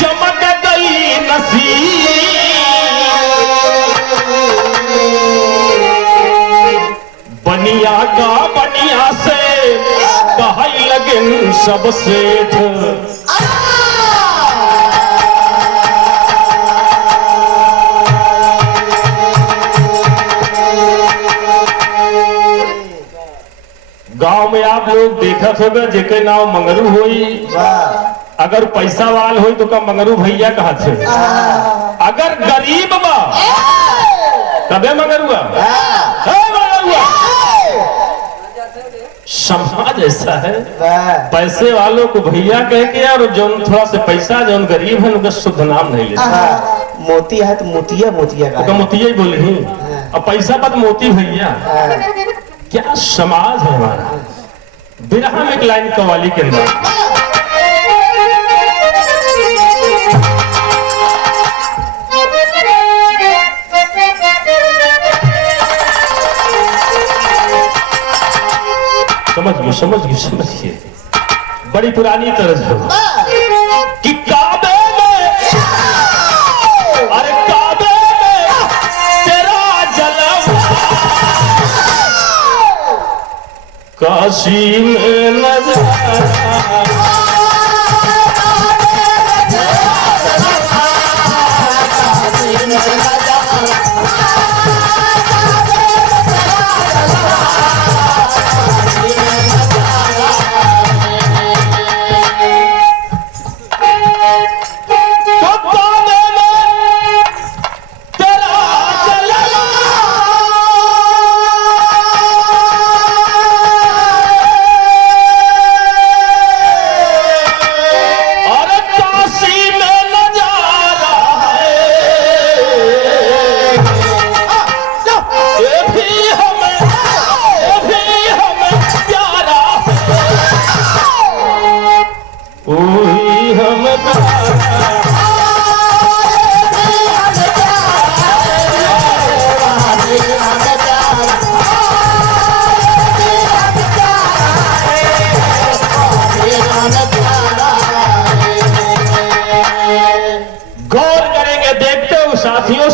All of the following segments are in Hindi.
चमक गई नसीब बनिया का बनिया से कहाई लगन सब सेठ गांव में आप लोग देखत होगा जेके नाम मंगरू होई अगर पैसा वाल होई तो का मंगरू भैया कहा थे अगर गरीब बा तबे मंगरुआ समाज ऐसा है पैसे वालों को भैया कह के और जो थोड़ा से पैसा जो गरीब है उनका शुद्ध नाम नहीं लेता मोती है तो मोतिया मोतिया तो मोतिया ही बोली और पैसा पर मोती भैया क्या समाज है हमारा। बिरहा में एक लाइन कव्वाली के अंदर समझिए बड़ी पुरानी तरज है कि काबे में अरे काबे में तेरा जलवा काशी में नजारा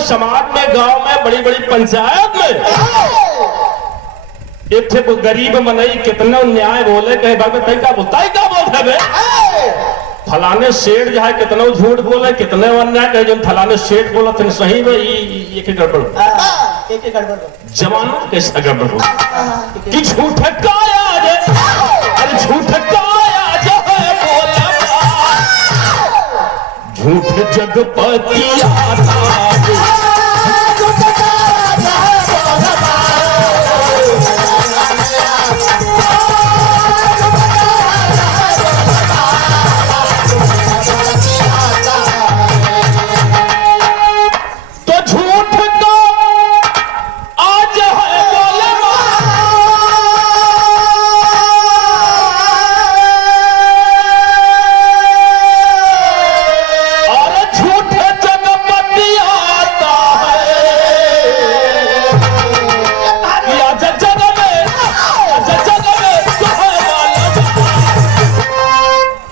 समाज में गांव में बड़ी बड़ी पंचायत में एक थे गरीब मनई कितना न्याय बोले कहे बाबे तय का बोलता है क्या बोलते बे फलाने सेठ जो है कितना झूठ बोले कितने अन्याय कहे जो फलाने सेठ बोला थे सही में ये गड़बड़ जमाना कैसा गड़बड़ हो कि झूठ काया अरे झूठ काया बोला झूठ जगपति आता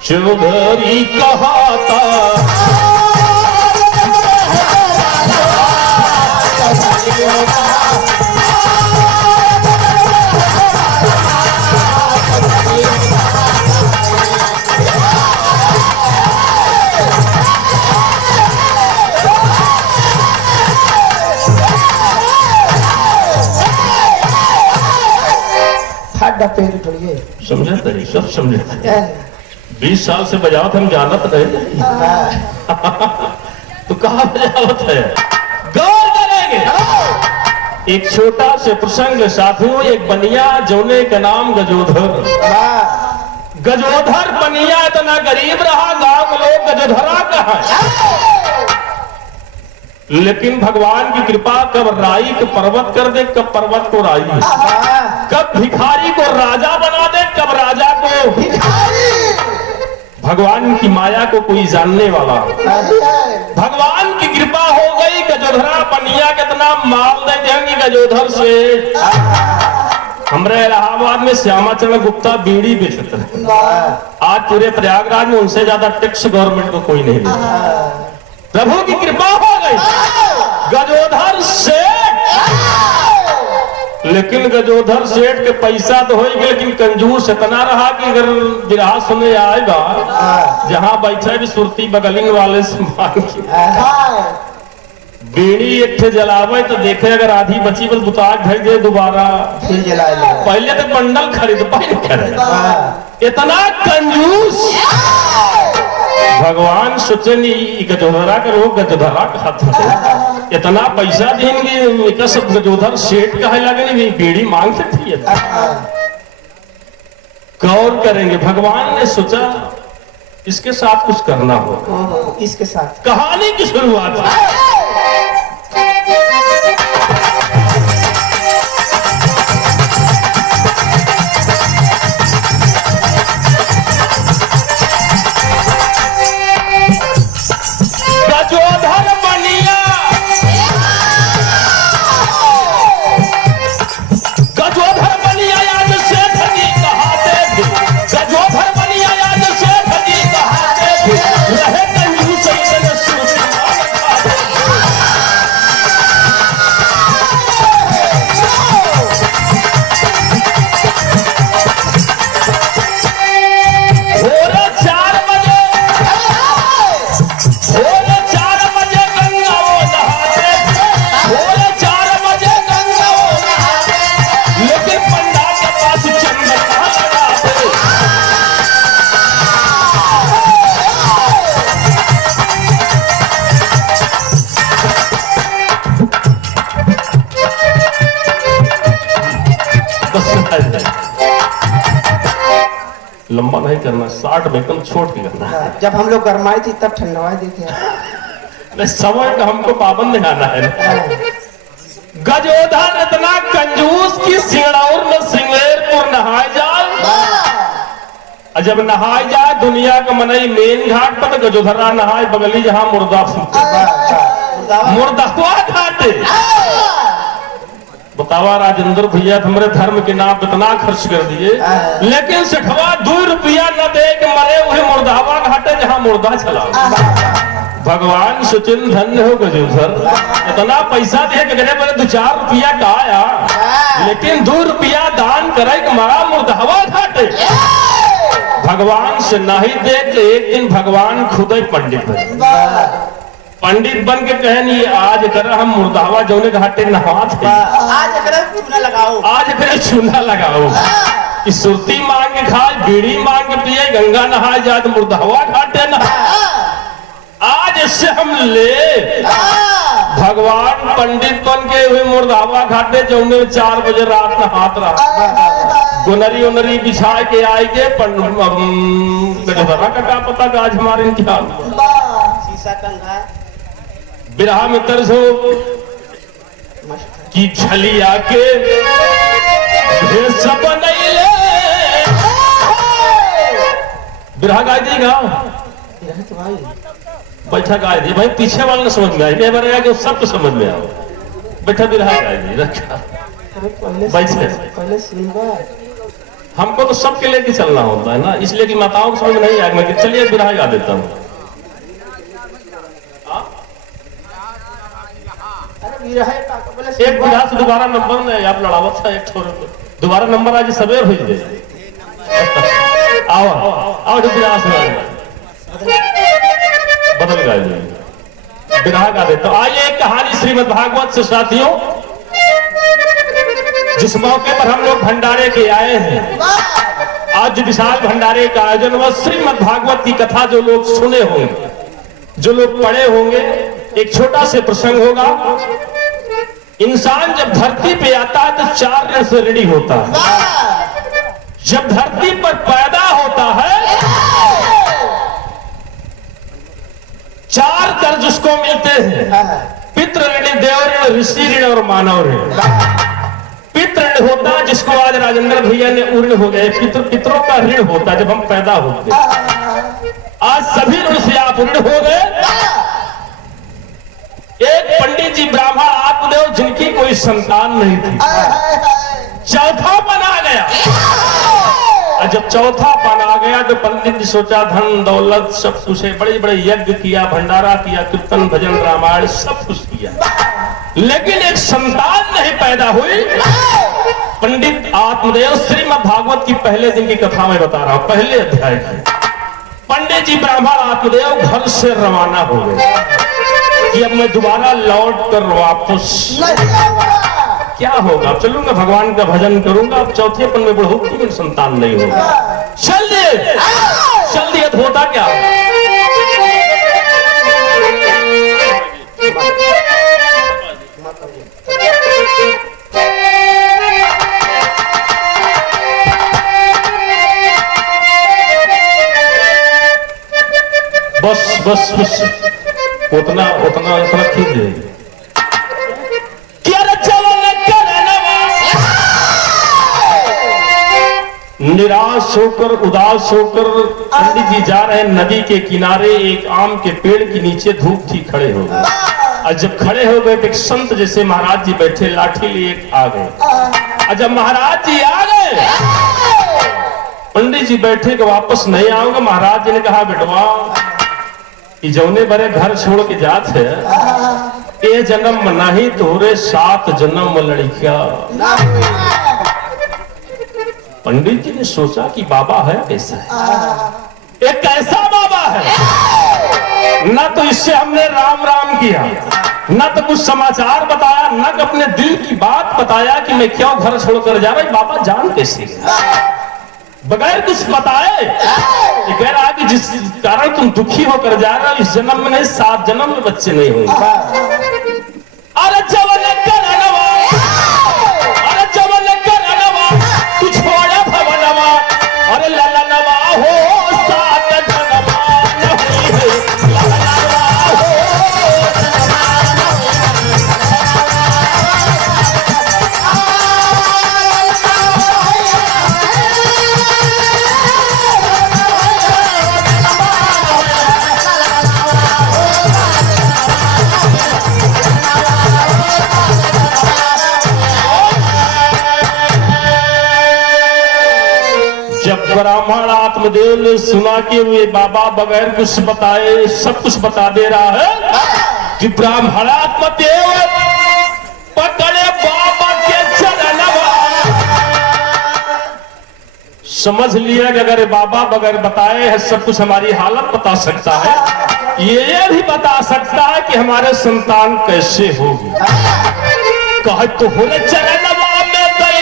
चौधरी कहाता समझा तरी सब समझा 20 साल से बजावत हम जानत रहे तो कहा बजावत है गौर करेंगे। एक छोटा से प्रसंग साथियों एक बनिया जोने का नाम गजोधर बनिया इतना गरीब रहा गांव के लोग गजोधरा कहा लेकिन भगवान की कृपा कब राई को पर्वत कर दे कब पर्वत को राई कब भिखारी को राजा बना दे कब राजा को भिखारी भगवान की माया को कोई जानने वाला भगवान की कृपा हो गई गजोधरा बनिया कितना माल दे देंगे गजोधर से हमारे इलाहाबाद में श्यामाचरण गुप्ता बीड़ी बेचते हैं। आज पूरे प्रयागराज में उनसे ज्यादा टैक्स गवर्नमेंट को कोई नहीं देता। प्रभु की कृपा हो गई। गजोधर सेठ, लेकिन गजोधर सेठ के पैसा तो हो गया, लेकिन कंजूस इतना रहा कि अगर बिरहा सुने आएगा जहां बैठे भी सुरती बगलिंग वाले से मांग के बीड़ी एक थे जलावे तो देखे अगर आधी बची बस बुताक भेज दे दोबारा फिर जला ले। पहले तो बंडल खरीद पाए करे इतना कंजूस। भगवान सोचे नहीं गजोधरा का रोग गजोधरा का इतना पैसा देंगे सब गजोधर सेठ कहे लगे नहीं बीड़ी मांग सकती है। गौर करेंगे भगवान ने सोचा इसके साथ कुछ करना हो। इसके साथ कहानी की शुरुआत है। गजोधर बनिया आज सेठ जी कहाते थे। गजोधर बनिया आज सेठ जी कहाते थे। रहे कंजूस इतने लंबा नहीं करना, 60 में एकदम छोट भी करना है। जब हम लोग गरमाई थी तब ठंडवाई दी थी। समय का हमको पाबंद आना है। गजोधर इतना कंजूस की सिंगड़ौर में सिंगेरपुर नहाए जाए, और जब नहाए जाए दुनिया का मनई मेन घाट पर, तो गजोधरा नहाए बगली जहां मुर्दावा घाटे। बतावा राजेंद्र भैया हमारे धर्म के नाम इतना खर्च कर दिए, लेकिन सिखवा 2 रुपया न दे के मरे हुए मुर्दावा घाटे जहां मुर्दा चला। भगवान सुचिन धन्य हो गजोधर, इतना पैसा दिए कि बोले 2-4 रुपया का आया, लेकिन 2 रुपया दान करे कि मरा मुर्दावा घाटे। भगवान से नहीं दे के एक दिन भगवान खुद ही पंडित बने। पंडित बन के कहनी आज कर हम मुर्दावा जौने घाटे नहा थे, आज चूना लगाओ, आज करे चूना लगाओ। इस सुरती मांग के खाए, बीड़ी मांग के पिए, गंगा नहाए जाए तो मुर्दावा घाटे नहा। आज इससे हम ले भगवान पंडित बन के हुए मुर्दावा घाटे जौने 4 बजे रात नहात रहा। गुनरी उनरी बिछा के आए के गजोधरा का क्या पता कि आज हमारे क्या शीशा कंधा बिरहा में तर्ज हो कि छलिया के सब नहीं ले। बिरहा गाय देगा बैठा गाय दी भाई, पीछे वाले ने समझ में आई बार कि सबको समझ में आओ। बैठा बिरहा गाय दी रखा बैठे। पहले सुनवा हमको तो सबके लेके चलना होता है ना, इसलिए कि माताओं को समझ में नहीं आएगा। मैं चलिए बिरहा गा देता हूँ। एक बिरहा से दोबारा नंबर नहीं आप लड़ावत था, एक छोर दोबारा नंबर आज सवेर हो जाए। आओ आओ बिरहा से बदल गए बिरहा गा देता हूँ। आइए एक कहानी श्रीमद् भागवत से साथियों, जिस मौके पर हम लोग भंडारे के आए हैं। आज विशाल भंडारे का आयोजन हुआ। श्रीमद् भागवत की कथा जो लोग सुने होंगे, जो लोग पढ़े होंगे, एक छोटा से प्रसंग होगा। इंसान जब धरती पे आता है तो 4 ऋण से ऋणी होता है। जब धरती पर पैदा होता है 4 कर्ज उसको मिलते हैं। पितृ ऋण, देव ऋण, ऋषि ऋण और मानव ऋण। पितृ ऋण होता है जिसको आज राजेंद्र भैया ने ऋण हो गए। पितरों का ऋण होता है जब हम पैदा होते। आज सभी ऋण से आप ऋण हो गए। एक पंडित जी ब्राह्मण आत्मदेव जिनकी कोई संतान नहीं थी, चौथा पन आ गया। और जब चौथा पन आ गया तो पंडित ने सोचा धन दौलत सब कुछ है, बड़े बड़े यज्ञ किया, भंडारा किया, कीर्तन भजन रामायण सब कुछ किया, लेकिन एक संतान नहीं पैदा हुई। पंडित आत्मदेव श्रीमद् भागवत की पहले दिन की कथा में बता रहा हूं, पहले अध्याय की। पंडित जी ब्राह्मण आत्मदेव घर से रवाना हो गए कि अब मैं दोबारा लौट कर वापस क्या होगा, अब चलूंगा भगवान का भजन करूंगा, अब चौथे पन में बढ़ोतरी में संतान नहीं होगा। चल दिए तो होता क्या, बस उतना खींच निराश होकर उदास होकर पंडित जी जा रहे हैं नदी के किनारे, एक आम के पेड़ के नीचे धूप थी, खड़े हो गए। और जब खड़े हो गए तो एक संत जैसे महाराज जी बैठे लाठी लिए आ गए। और जब महाराज जी आ गए पंडित जी बैठे कि वापस नहीं आऊंगा। महाराज जी ने कहा बेटवा कि जौने बड़े घर छोड़ के जात है ये जन्म में नहीं तोरे 7 जन्म में लड़किया। पंडित जी ने सोचा कि बाबा है कैसा है, एक कैसा बाबा है, न तो इससे हमने राम राम किया, न तो कुछ समाचार बताया, न तो अपने दिल की बात बताया कि मैं क्यों घर छोड़कर जा रहा। बाबा जान कैसे बगैर कुछ बताए कह रहा कि जिस कारण तुम दुखी होकर जा रहे हो इस जन्म में नहीं 7 जन्म में बच्चे नहीं होंगे। अरे जवन तू छोड़ा भवनवा, अरे ललनवा हो 7 जन्मा नहीं, ललनवा हो ब्राह्मण आत्मदेव ने सुना कि वे बाबा बगैर कुछ बताए सब कुछ बता दे रहा है कि ब्राह्मण आत्मदेव पकड़े बाबा के चरणवा। समझ लिया कि अगर बाबा बगैर बताए है सब कुछ हमारी हालत बता सकता है, ये भी बता सकता है कि हमारे संतान कैसे होगी। कहे तो हो चरणवा में दे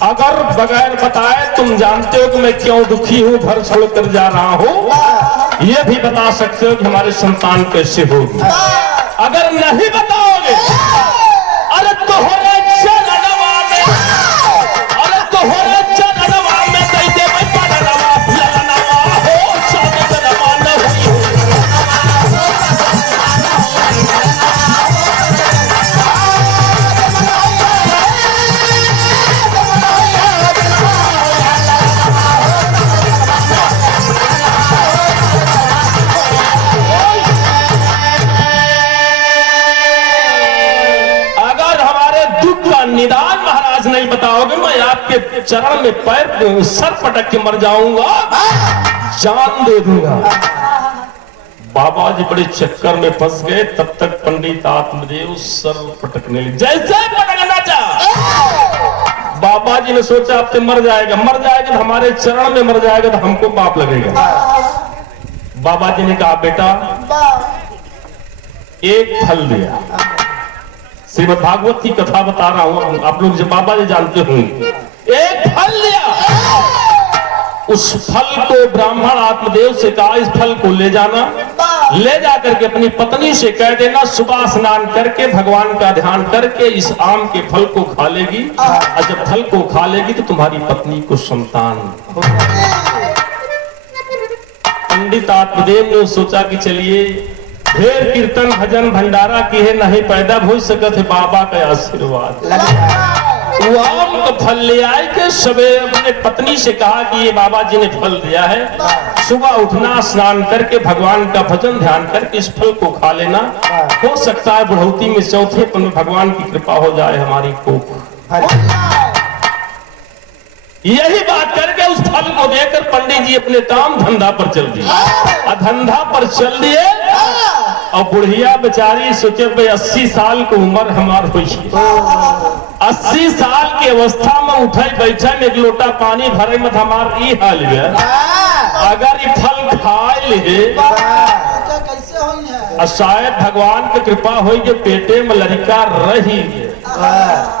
अगर बगैर बताए तुम जानते हो कि मैं क्यों दुखी हूं, घर छोड़कर जा रहा हूं, ये भी बता सकते हो कि हमारे संतान कैसे होगी। अगर नहीं बताओगे अरे तो हो चरणवा में, अरे तो हो चरणवा में दे दे मैं पढ़नवा, ललनवा हो 7 जन्मा नहीं। निदान महाराज नहीं बताओगे मैं आपके चरण में पैर सर पटक के मर जाऊंगा, जान दे दूंगा। बाबा जी बड़े चक्कर में फंस गए। तब तक पंडित आत्मदेव सर पटकने लगे, जैसे पटकना चाह। बाबा जी ने सोचा अब तो मर जाएगा तो हमारे चरण में मर जाएगा तो हमको पाप लगेगा। बाबा जी ने कहा बेटा एक फल दिया, श्रीमद् भागवत की कथा बता रहा हूं, आप लोग जब बाबा जी जानते होंगे। एक फल लिया, उस फल को ब्राह्मण आत्मदेव से कहा इस फल को ले जाना, ले जाकर के अपनी पत्नी से कह देना सुबह स्नान करके भगवान का ध्यान करके इस आम के फल को खा लेगी, और जब फल को खा लेगी तो तुम्हारी पत्नी को संतान। पंडित आत्मदेव ने सोचा कि चलिए ढेर कीर्तन भजन भंडारा की है नहीं पैदा हो सकत है बाबा का आशीर्वाद। वो आम का फल ले आए के सवेरे अपने पत्नी से कहा कि ये बाबा जी ने फल दिया है, सुबह उठना, स्नान करके भगवान का भजन ध्यान करके इस फल को खा लेना, हो सकता है बुढ़ौती में चौथे पन में भगवान की कृपा हो जाए हमारी को। यही बात करके उस फल को देकर पंडित जी अपने काम धंधा पर चल दिए। धंधा पर चल दिए और बुढ़िया बेचारी सोचे भाई 80 साल की उम्र हमार हुई, 80 साल की अवस्था में उठे बैठे में एक लोटा पानी भरे में हमार ई हाल है, अगर ये फल खाए ले शायद भगवान की कृपा हो कि पेटे में लड़का रही,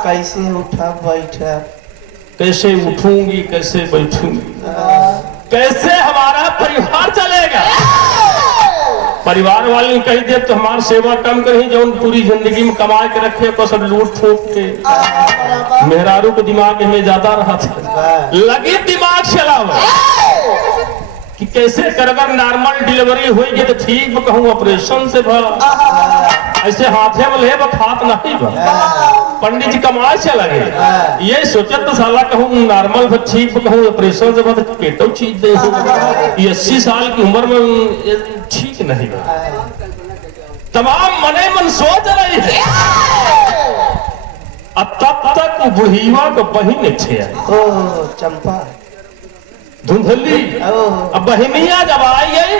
कैसे उठा बैठा, कैसे उठूंगी, कैसे बैठूंगी, कैसे हमारा परिवार चलेगा। परिवार वाले ने कही दे तो हमारी सेवा कम करी, जो पूरी जिंदगी में कमा के रखे को सब लूट फूक के। मेहरारू के दिमाग में ज्यादा रहा था, लगी दिमाग चला हुआ कि कैसे कर, अगर नॉर्मल डिलीवरी हुई तो ठीक कहूँ, ऑपरेशन से भला ऐसे हाथे में ले हाथ नहीं भला। पंडित जी कमाए चला गए, ये सोचत तो साला कहूँ नॉर्मल ठीक कहूँ, ऑपरेशन से बहुत पेटो चीज दे, 80 साल की उम्र में ठीक नहीं बा। तमाम मने मन सोच रही है। अब तब तक बुढ़ीवा को बहिन थे चंपा धुंधली, अब बहनिया जब आई गई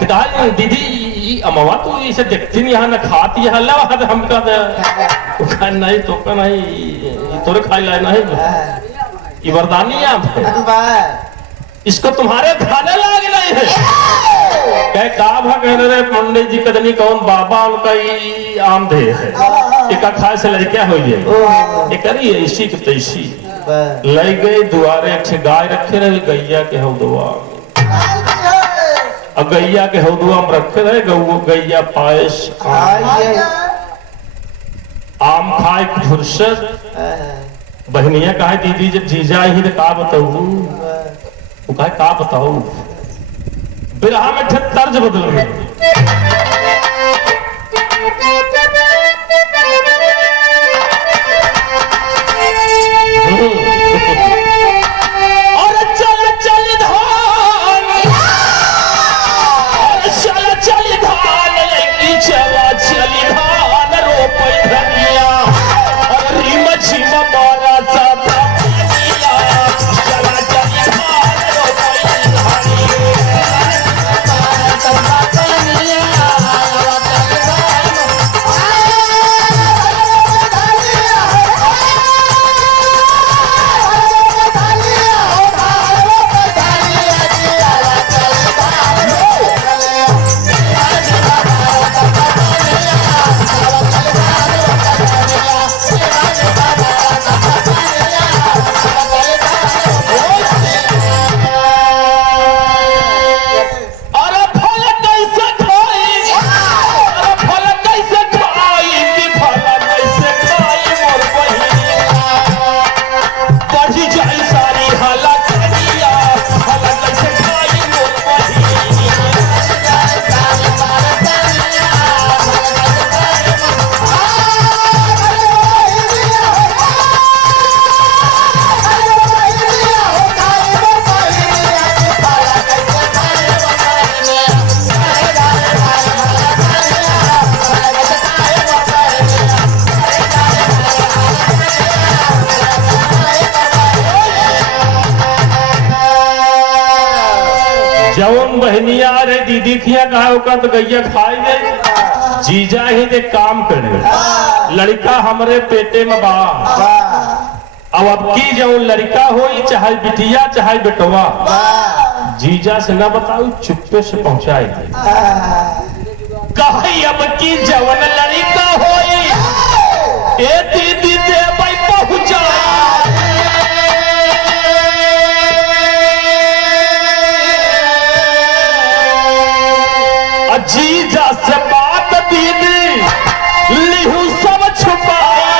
तो कहा दीदी अमवा तो इसे देखती नहीं, यहाँ न खाती है, अल्लाह हमका नहीं तो का नहीं तोरे खाई लाए नहीं, ये वरदानी आप इसको तुम्हारे खाने लाग नहीं है। कह रहे पंडित जी कदनी कौन बाबा उनका आम दे है, एक खाए से लड़किया हो जाए, एक करी ऐसी की तैसी ले गए दुआरे, अच्छे गाय रखे रहे गैया के हौदुआ, अब गैया के हौदुआ में रखे रहे गैया पायस आम खाए फुर्सत। बहनिया कहा दीदी जब जीजा ही तो का बताऊ, वो कहा का बताऊ, बिरहा में तर्ज बदल गए। और चल चल धान, और चल चल धान, चला चली धान रोपई धनिया, और रिम झिम मारा सा धनिया, चला चली धान रोपई जौन बहनिया रे दीदी खिया कहा होगा तो गैया खाई गई, जीजा ही दे काम करे, लड़का हमरे पेटे में बा। अब की जौन लड़का हो चाहे बिटिया चाहे बेटवा, जीजा से ना बताऊ चुप्पे से पहुंचाई दे। कही अब की जौन लड़का हो ए दीदी दे भाई पहुंचा, जीजा से बात दीदी लिहू सब छुपाया,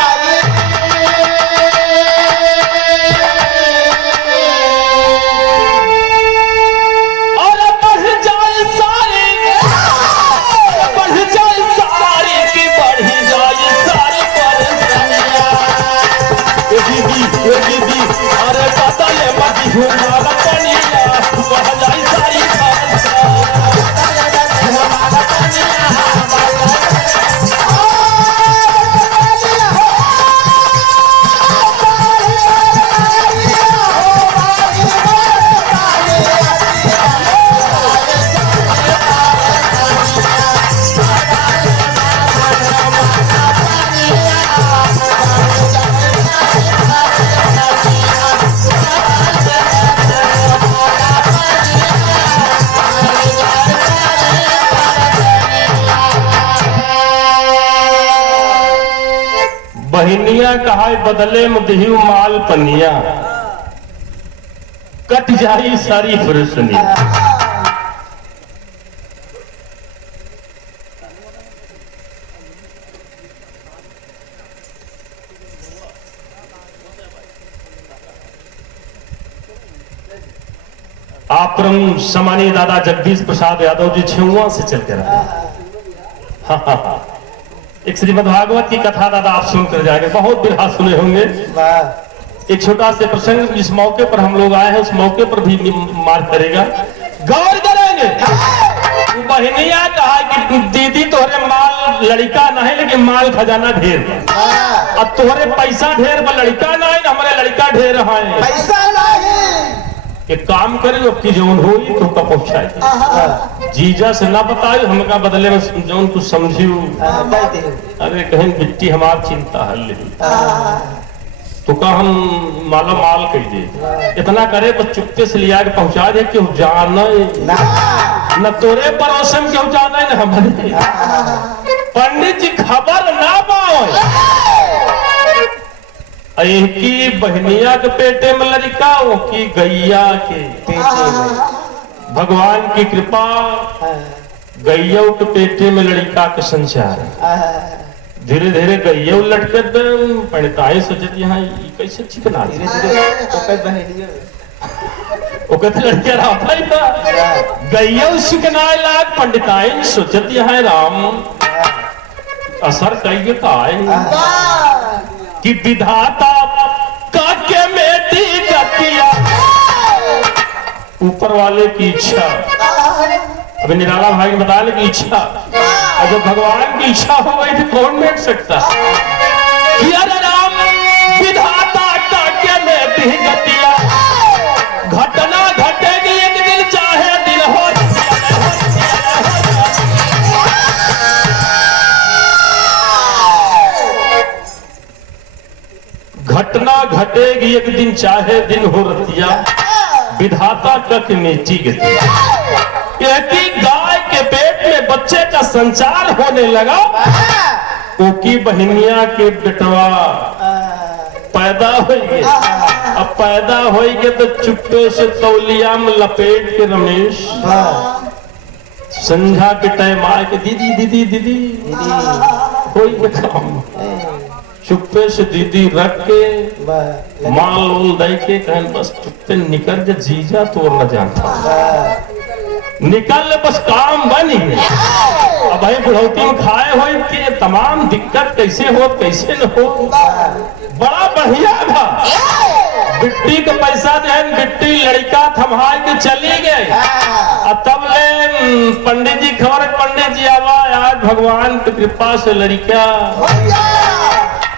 और बढ़ जाए सारी की बहिनिया कहा बदले में दही माल पनिया, कट जाई सारी फुरसनी। आप्रम सम्मानीय दादा जगदीश प्रसाद यादव जी छिहुआ से चल कर हाँ। एक श्रीमद् भागवत की कथा दादा आप सुनकर जाएंगे, बहुत बिरहा सुने होंगे। एक छोटा से प्रसंग जिस मौके पर हम लोग आए हैं उस मौके पर भी मार करेगा, गौर करेंगे। बहनिया कहा कि दीदी तोहरे माल लड़का नहीं लेकिन माल खजाना ढेर, अब तोहरे पैसा ढेर पर लड़का नहीं, हमारे लड़का ढेर है पैसा नहीं। एक काम करे अब जौन हो तो का पहुंचाए जीजा से ना बताई, हमका बदले में जौन कुछ समझियो। अरे कहीं बिट्टी हमार चिंता हल तो का हम मालो माल कह दे, इतना करे बस चुपके से लिया के पहुंचा दे क्यों जाना न तोरे पड़ोसन क्यों जाना है न हमारे। पंडित जी खबर ना पाओ की बहनिया के पेटे में लड़का, वो की गैया के पेटे में। भगवान की कृपा गैया के पेटे में लड़का के संचार। धीरे धीरे गैया लटकर पंडिताएं सोचत यहाँ कैसे चिकना लड़के गैया चिकनाए लाग। पंडिताएं सोचत यहाँ राम असर कई का कि विधाता काके मेटी गतिया, ऊपर वाले की इच्छा। अभी निराला भाई ने बताया कि इच्छा, और जब भगवान की इच्छा हो गई तो कौन बैठ सकता। कि अरे राम विधाता काके मेटी गतिया, घटना घटेगी एक दिन चाहे दिन हो। घटना घटेगी एक दिन चाहे दिन हो रतिया, विधाता कक नीची गतिया। एक ही गाय के पेट में बच्चे का संचार होने लगा, ओकी बहनिया के बेटवा पैदा हो गए। अब पैदा हो गए तो चुप्पे से तौलिया में लपेट के रमेश संझा के टाइम आए के दीदी दीदी दीदी कोई काम, चुप्पे से दीदी रख के माल उल दे के कहन बस चुप्पे निकल जा जीजा तो न जानता निकल बस काम बनी। अब भाई बुढ़ौती में खाए हो के तमाम दिक्कत कैसे हो कैसे न हो, बड़ा बढ़िया था। बिट्टी का पैसा जो है बिट्टी लड़का थमा के चली गए। तब ले पंडित जी खबर, पंडित जी आवा आज भगवान की कृपा से लड़का।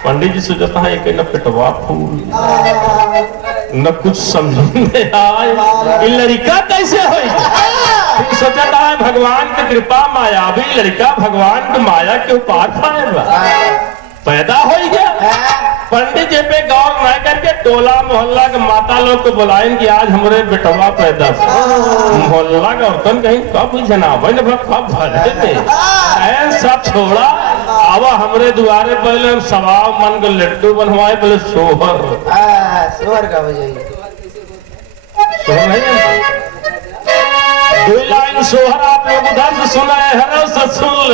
पंडित जी सोचता है कि न पिटवा फूल न कुछ समझ में आए लड़का कैसे हो। सोचता है भगवान की कृपा मायावी लड़का भगवान की माया के उपार खाएगा, पैदा हो गया। पंडित जी पे गौर न करके टोला मोहल्ला के माता लोग को बुलाएं कि आज हमारे बेटवा पैदा। मोहल्ला का औरतन कहीं कब जनावन कब भरे सब छोड़ा आवा हमरे दुआरे पहले हम सवाब मन के लड्डू बनवाए पहले सोहर का बजाइए दो लाइन सोहर आप लोग उधर से सुना है हर से सुन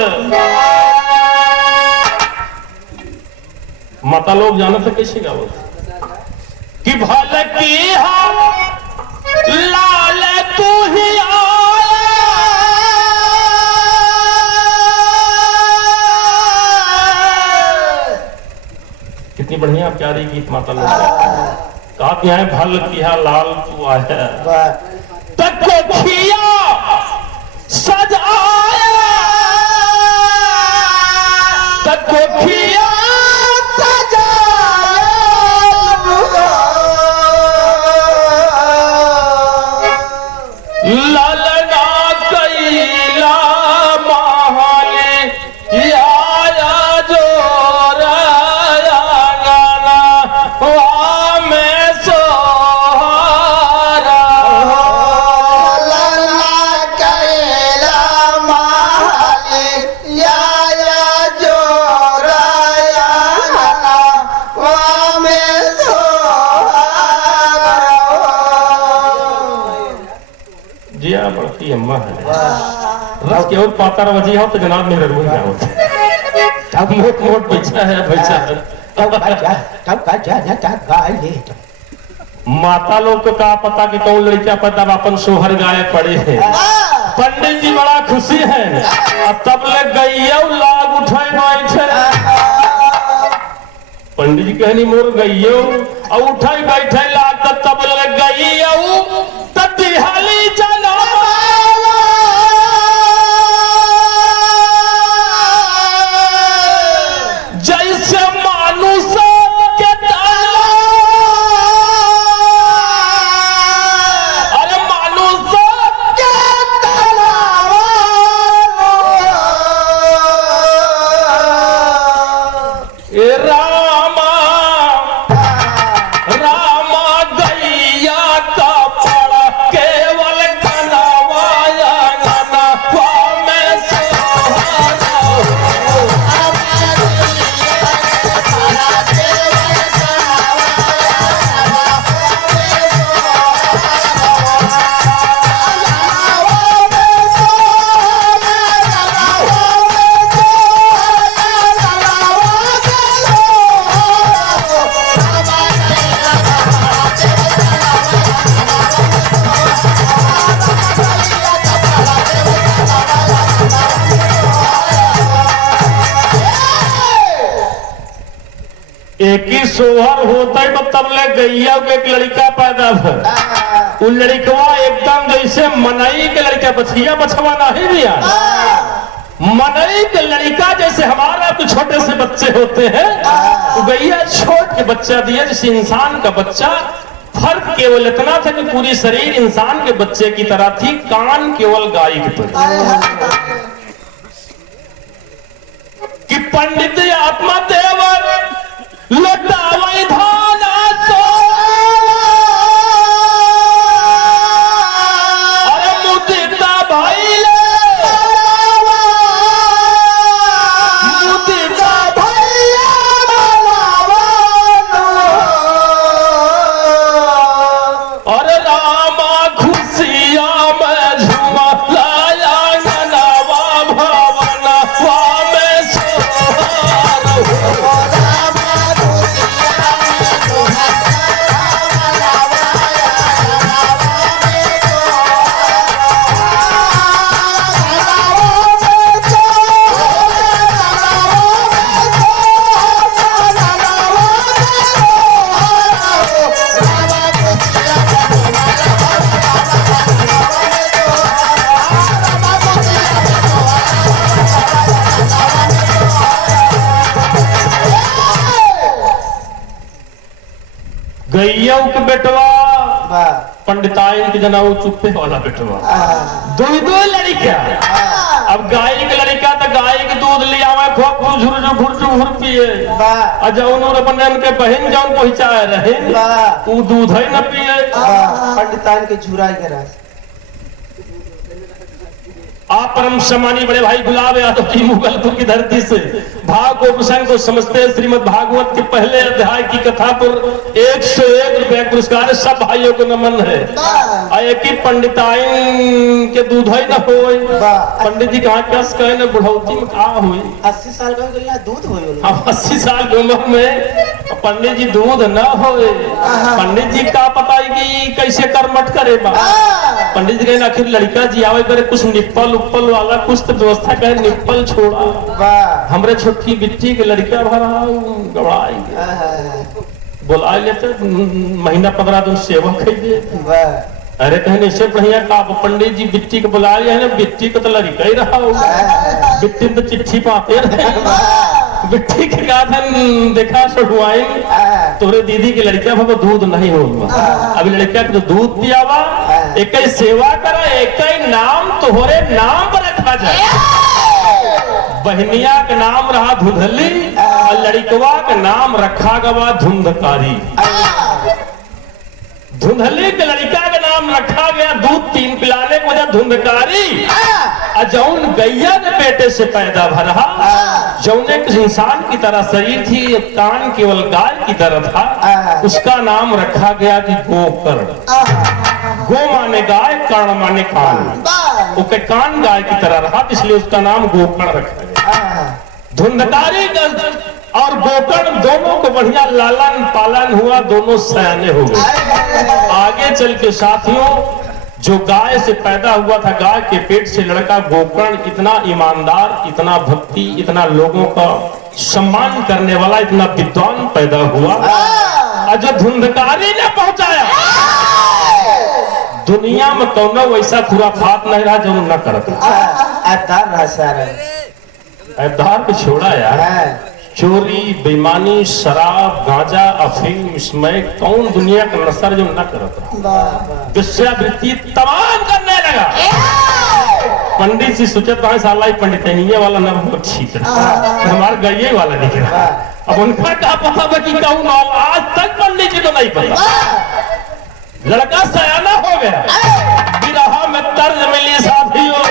माता लोग जाना था कैसे गाओ कि भल की लाल तू ही कितनी बढ़िया प्यारी गीत माता लोग कहा कि है भल किया लाल तू आया तक को खिया सजाया तक को खिया रस के और पाता वजी हो तो जनाब मेरे रूह में होते मोट मोट पैसा है पैसा है। माता लोग को का पता कि कौन लड़का पता अपन सोहर गाय पड़े हैं। पंडित जी बड़ा खुशी है अब तब लग गई लाग उठाए बैठे। पंडित जी कहनी मोर गईयो और उठाई बैठे लाग तब लग गई तिहाली जना जैसे मानुष के अरे मानुष के ए रामा रामा गैया का पड़ा केवल कनावाया ननवा में एक ही सोहर होता है तब ले गैया के एक लड़का पैदा हुआ। वो लड़कवा एकदम जैसे मनई के लड़का बछिया बछवा नहीं भी मनई के लड़का जैसे हमारा कुछ छोटे से बच्चे होते हैं तो गैया छोट के बच्चा दिया जैसे इंसान का बच्चा। फर्क केवल इतना था कि पूरी शरीर इंसान के बच्चे की तरह थी, कान केवल गाय की तरह। कि पंडित आत्मा देवर लटावई धाना सो अरे मुदिता भाई मुदिता अरे रामा खुशिया में झुमा लाया नवा भवना में गैया के बेटवा पंडिताइन के जनाऊ चुप्पे वाला बेटवा दो लड़का। अब गाय के लड़का तो गाय के दूध ले आवे खूब झुर पिए जौन अपन के बहन जौन पहुंचाए रहे वो दूध ही न पिए। पंडिताइन के झुराई के रस आप परम सम्मानी बड़े भाई गुलाब यादव जी मुगलपुर की धरती से भाव को प्रसंग को समझते हैं। श्रीमद् भागवत के पहले अध्याय की कथा पर 101 रुपया पुरस्कार सब भाइयों को नमन है। एक ही पंडिताइन के दूध ही न हो पंडित जी कहा कस कहे न बुढ़ौती में कहा हुई 80 साल का दूध हो 80 साल की उम्र में पंडित जी दूध न हो। पंडित जी का पता है कि कैसे कर्मठ करे पंडित जी कहे आखिर लड़का जी आवे करे कुछ निप्पल उप्पल वाला कुछ तो व्यवस्था करे निप्पल छोड़ा हमरे छोटकी बिट्टी के लड़का भरा गड़ाई बोला लेते महीना 15 दिन सेवा करिए। अरे कहने से बढ़िया का पंडित जी बिट्टी को बुला लिया है ना बिट्टी को तो लड़का ही रहा होगा बिट्टी तो चिट्ठी पाते रहे बिट्टी के गाधन देखा सड़ुआई तोरे दीदी के लड़का भाव दूध नहीं होगा। अभी लड़का को दूध पियावा एक ही सेवा करा एक ही नाम तोहरे नाम पर रखा जाए। बहनिया का नाम रहा धुंधली और लड़कवा का नाम रखा गवा धुंधकारी। धुंधली के लड़का का नाम रखा गया दूध 3 पिलाने की वजह धुंधकारी। जौन गैया के बेटे से पैदा भरा जौन एक इंसान की तरह शरीर थी कान केवल गाय की तरह था उसका नाम रखा गया कि गोकर्ण। गो माने गाय कर्ण माने कान। वो के कान गाय की तरह रहा, इसलिए उसका नाम गोकर्ण रखा गया। धुंधकारी और गोकर्ण दोनों को बढ़िया लालन पालन हुआ, दोनों सयाने हो गए। आगे चल के साथियों, जो गाय से पैदा हुआ था, गाय के पेट से लड़का गोकर्ण इतना ईमानदार, इतना भक्ति, इतना लोगों का सम्मान करने वाला, इतना विद्वान पैदा हुआ। और जो धुंधकारी ने पहुंचाया, दुनिया में कौनो वैसा खुराफात नहीं रहा जो न करता। ऐबदार को छोड़ा यार, चोरी, बेईमानी, शराब, गांजा, अफीम, इसमें कौन दुनिया का नशा जो न करता। वेश्यावृत्ति तमाम करने लगा। पंडित जी सोचे तो साला पंडितनिया वाला न बहुत ठीक है, हमारे गये वाला दिख रहा। अब उनका क्या पता कि कहूँ आज तक पंडित जी को नहीं पता। लड़का सयाना हो गया, बिरहा में तर्ज मिली साथियों।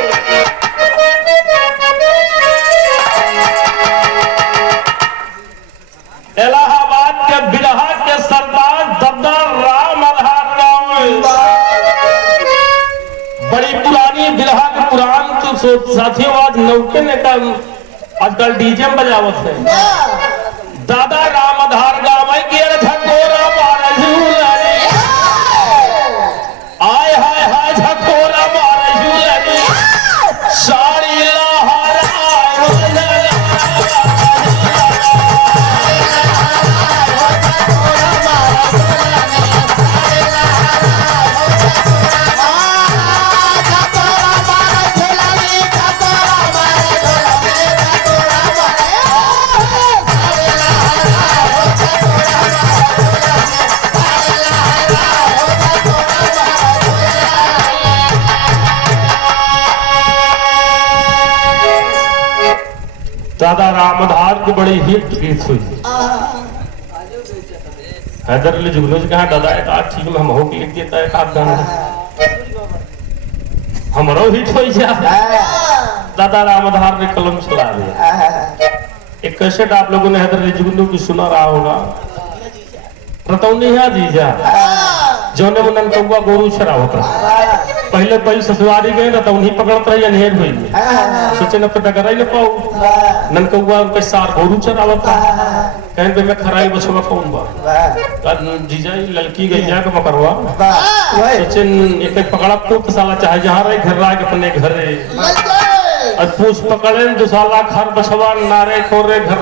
इलाहाबाद के बिरहा के सरदार दादा राम आधार गांव, बड़ी पुरानी बिरहा के पुराण तो साथियों आज नौके ने का आजकल डीजे में बजावत है। दादा राम आधार गांव गिर झकोरा मारे झूलनी, आय हाय हाय झकोरा मारे झूलनी, साड़ी लहरा दादा रामधार की बड़ी हिट गीत हुई। हैदर अली जुगनू जी कहा दादा एक आध ठीक में हम हो लिख देता है, एक आध गाना हमारो हिट हो जा। दादा रामधार ने कलम चला दिया। एक कैसेट आप लोगों ने हैदर अली जुगनू की सुना रहा होगा, रतौनिया जीजा जौने में ननकौआ गोरू चरा होता। पहले ससुरारी गए ना तो उन्हीं पकड़त रही, अनहेर हुई सोचे न डगरा ही न पाऊ। ननकौआ उनके सार गोरू चरावता, कहीं पे मैं खराई बछवा कौन बा जीजा लड़की गैया का पकड़वा। सोचे एक पकड़ा तो साला चाहे जहाँ रहे घर रहा के अपने घरे और पूछ पकड़े दुसाला खर बछवा नारे खोरे घर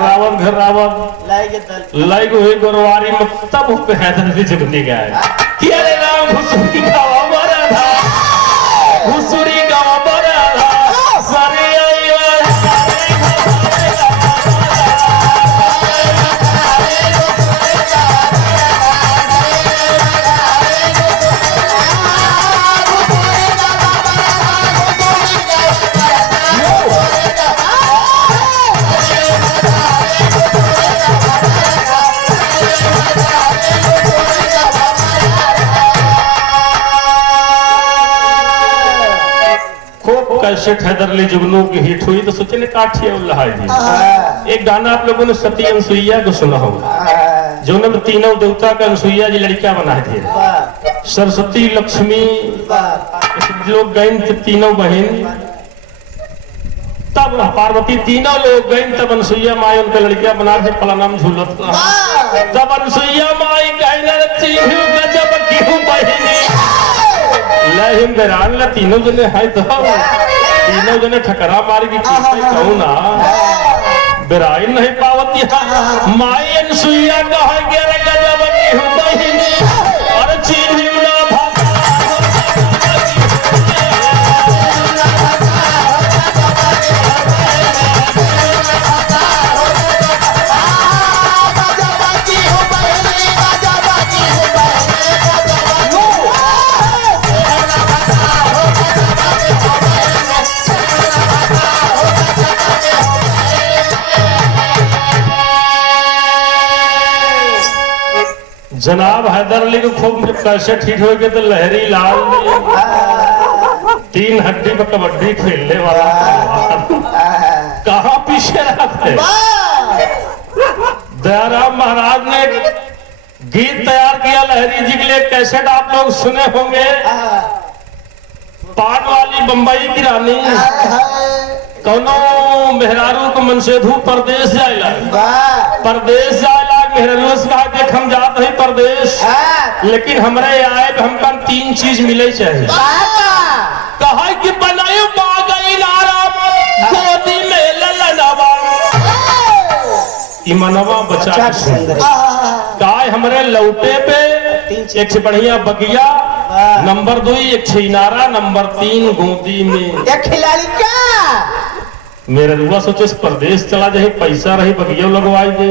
रावत लाई हुई गोरवारी में, तब पे हैदर अली जुगनी गया कि अरे राम घुसुरी गावा बड़ा था, घुसुरी गावा बड़ा था, सारे कैसेट हैदर अली जुगनू की हिट हुई तो सोचे ने काठिया उल्लाह जी। एक गाना आप लोगों ने सती अनसुईया को सुना होगा, जो ने तीनों देवता का अनसुईया जी लड़कियां बनाए थे, सरस्वती लक्ष्मी लोग गए तीनों बहन, तब पार्वती तीनों लोग गए, तब अनसुईया माई उनका लड़कियां बना के फलानाम झूलत, तब अनसुईया माई कहना तीनों जने है तो तीनों जने ठकरा मार की कहूँ ना बिराई नहीं पावती है। माई अनसुईया कहा गजब की बहिनी और चीनी जनाब हैदर अली को खूब कैसेट हिट हो गए तो लहरी लाल तीन हड्डी पर कबड्डी खेलने वाला कहाँ पीछे रहते। दयाराम महाराज ने गीत तैयार किया लहरी जी के लिए, कैसेट आप लोग सुने होंगे। पान वाली बम्बई की रानी कौनो मेहरारू को मनसेधु परदेश जाएला परदेश जाएला मेहरारू से कहा देख हम जात है परदेश लेकिन हमरे आए हमका 3 चीज मिले चाहिए कहा कि बनायो बागई नाराम गोदी में ललनवा इमनवा बचा गाय हमरे लौटे पे एक से बढ़िया बगिया नंबर 2 एक छिनारा नंबर 3 गोदी में एक खिलाड़ी का मेरे रुआ सोचे परदेश चला जाए पैसा रही बगिया लगवाई दे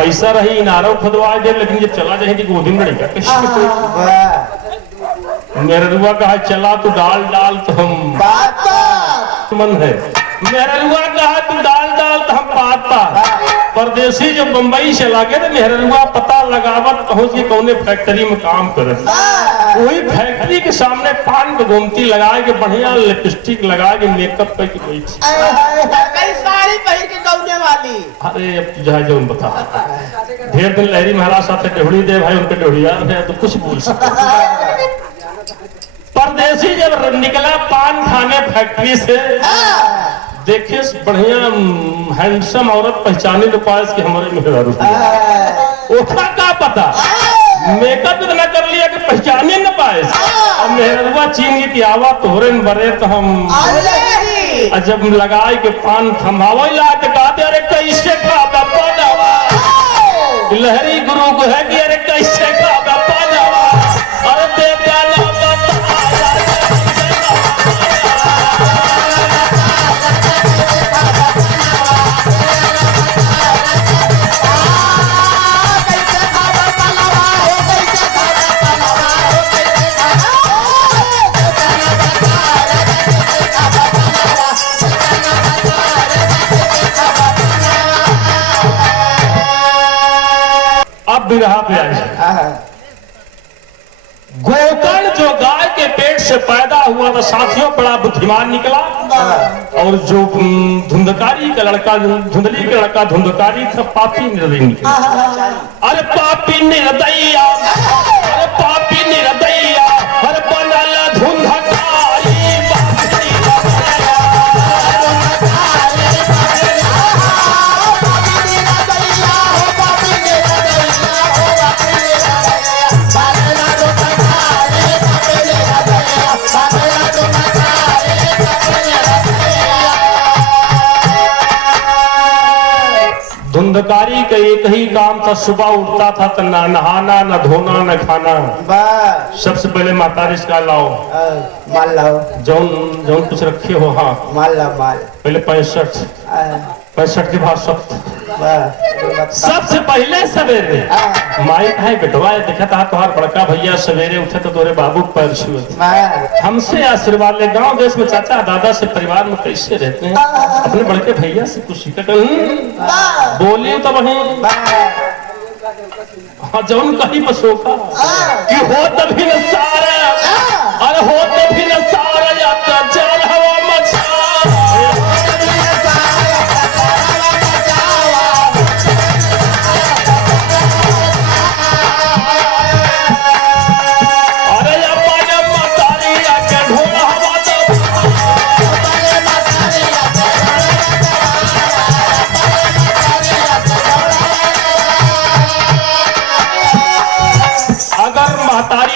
पैसा रही इनारा खुदवाई दे लेकिन ये चला जाए तो गोदी में रहेगा मेरे रुआ कहा चला तू डाल डाल तो हम मन है मेरे रुआ कहा तू डाल डाल तो हम पाता परदेसी जो बम्बई चला गए तो मेहरुआ पता लगावत पहुंच के कौने फैक्ट्री में काम करे वही फैक्ट्री के सामने पान के गोमती लगा के बढ़िया लिपस्टिक लगा के मेकअप करके बैठी साड़ी पहन के गौने वाली अरे अब तू जहाँ जो बता ढेर दिन लहरी महाराज साथ डेहड़ी दे भाई उनके डेहड़िया है तो कुछ बोल सकते परदेसी जब निकला पान खाने फैक्ट्री से देखिए बढ़िया हैंडसम औरत पहचाने न पाए कि हमारे मेहरारू ओखा का पता मेकअप इतना कर लिया कि पहचाने न पाए अब मेहरुआ चीन की आवा तोहरे बरे तो हम जब लगाए के पान थमावे ला तो कहते अरे कैसे खा लहरी गुरु को है कि अरे कैसे खा अरे देवता अब बिरहा पे आए गोकर्ण जो गाय के पेट से पैदा हुआ था साथियों बड़ा बुद्धिमान निकला और जो धुंधकारी का लड़का धुंधली का लड़का धुंधकारी था पापी निर्दयी निकला अरे पापी निर्दयिया अरे पापी निर्दयिया अरे बनल धुंधकारी धुंधकारी का एक ही काम था सुबह उठता था तो ना नहाना न धोना न खाना सबसे पहले माता रिश्ता लाओ माल लाओ जौन जौन कुछ रखे हो हाँ माल लाओ माल पहले 65 के बाद सबसे पहले सवेरे माई है बेटवा देखा था तुम्हार बड़का भैया सवेरे उठे तो तोरे बाबू पैर छुए हमसे आशीर्वाद ले गांव देश में चाचा दादा से परिवार में कैसे रहते हैं अपने बड़के भैया से कुछ सीखा बोली तो वही हाँ जौन कहीं बसो का कि हो तभी न सारा अरे हो तभी न सारा यात्रा चल हवा मचा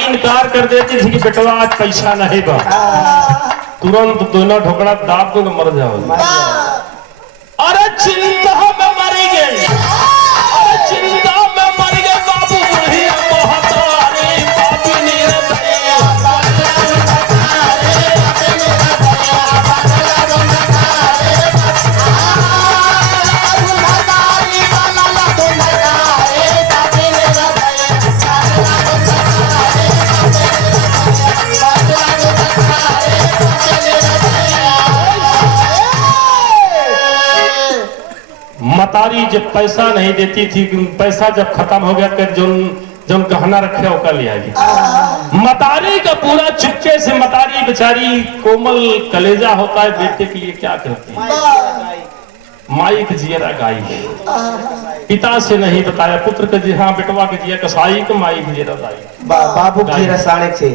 इनकार कर देती थी कि बेटवा आज पैसा नहीं बा तुरंत दोनों ढोकड़ा दाब दो मर जाओ अरे चिंता में मरी गई अरे चिंता में मर गए बाबू बुढ़िया महतारी बाबू निर्दयिया मतारी जब पैसा नहीं देती थी पैसा जब खत्म हो गया फिर जो गहना रखे होकर ले आएगी मतारी का पूरा चुपके से मतारी बेचारी कोमल कलेजा होता है बेटे के लिए क्या करती है माई के जियरा गाई पिता से नहीं बताया पुत्र के जी हाँ बेटवा के जिया कसाई के माई के जियरा गाई बाबू की रसायनिक से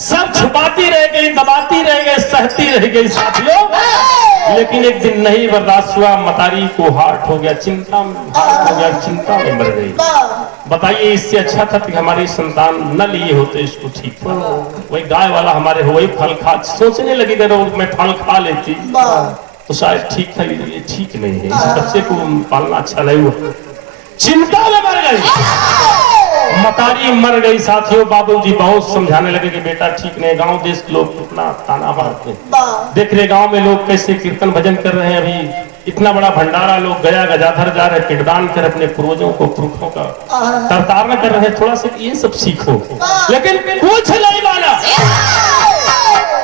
सब छुपाती रह गई, दबाती रह गई, सहती रह गई साथियों। लेकिन एक दिन नहीं बर्दाश्त हुआ, मतारी को हार्ट हो गया, चिंता में हार्ट हो गया, चिंता में मर गई। बताइए, इससे अच्छा था कि हमारी संतान न लिए होते इसको, ठीक था। वही गाय वाला हमारे हो, वही फल खा, सोचने लगी रोज मैं फल खा लेती तो शायद ठीक था। ये ठीक नहीं है, इस बच्चे को पालना अच्छा नहीं हुआ, चिंता में मर गई। मतारी मर गई साथियों। बाबूजी बहुत समझाने लगे कि बेटा ठीक नहीं। गांव देश के लोग कितना ताना मारते हैं, देख रहे गांव में लोग कैसे कीर्तन भजन कर रहे हैं। अभी इतना बड़ा भंडारा, लोग गया गजाधर जा रहे, पिंडदान कर अपने पूर्वजों को, पुरखों का तरतारना कर रहे हैं। थोड़ा सा ये सब सीखो। लेकिन कुछ नहीं माना,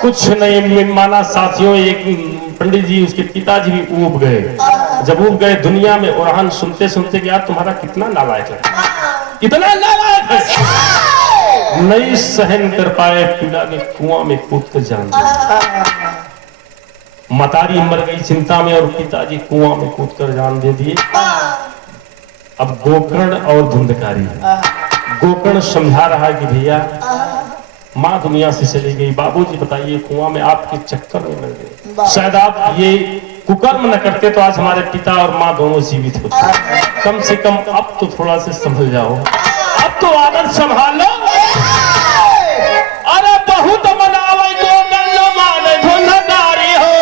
कुछ नहीं माना साथियों। एक पंडित जी, उसके पिताजी भी ऊब गए। जब ऊब गए दुनिया में उड़ान सुनते सुनते कि यार तुम्हारा कितना नालायक है, कितना नालायक है। नहीं सहन कर पाए, पीड़ा के कुआं में कूद कर जान दिया। मतारी मर गई चिंता में और पिताजी कुआं में कूद कर जान दे दिए। अब गोकर्ण और धुंधकारी, गोकर्ण समझा रहा है कि भैया माँ दुनिया से चली गई, बाबूजी बताइए कुआं में आपके चक्कर में मर गए। शायद आप ये कुकर्म न करते तो आज हमारे पिता और माँ दोनों जीवित होते। कम से कम अब तो थोड़ा से संभल जाओ, अब तो आदत संभालो। अरे बहुत मनावे गोकर्ण माने धुंधकारी हो,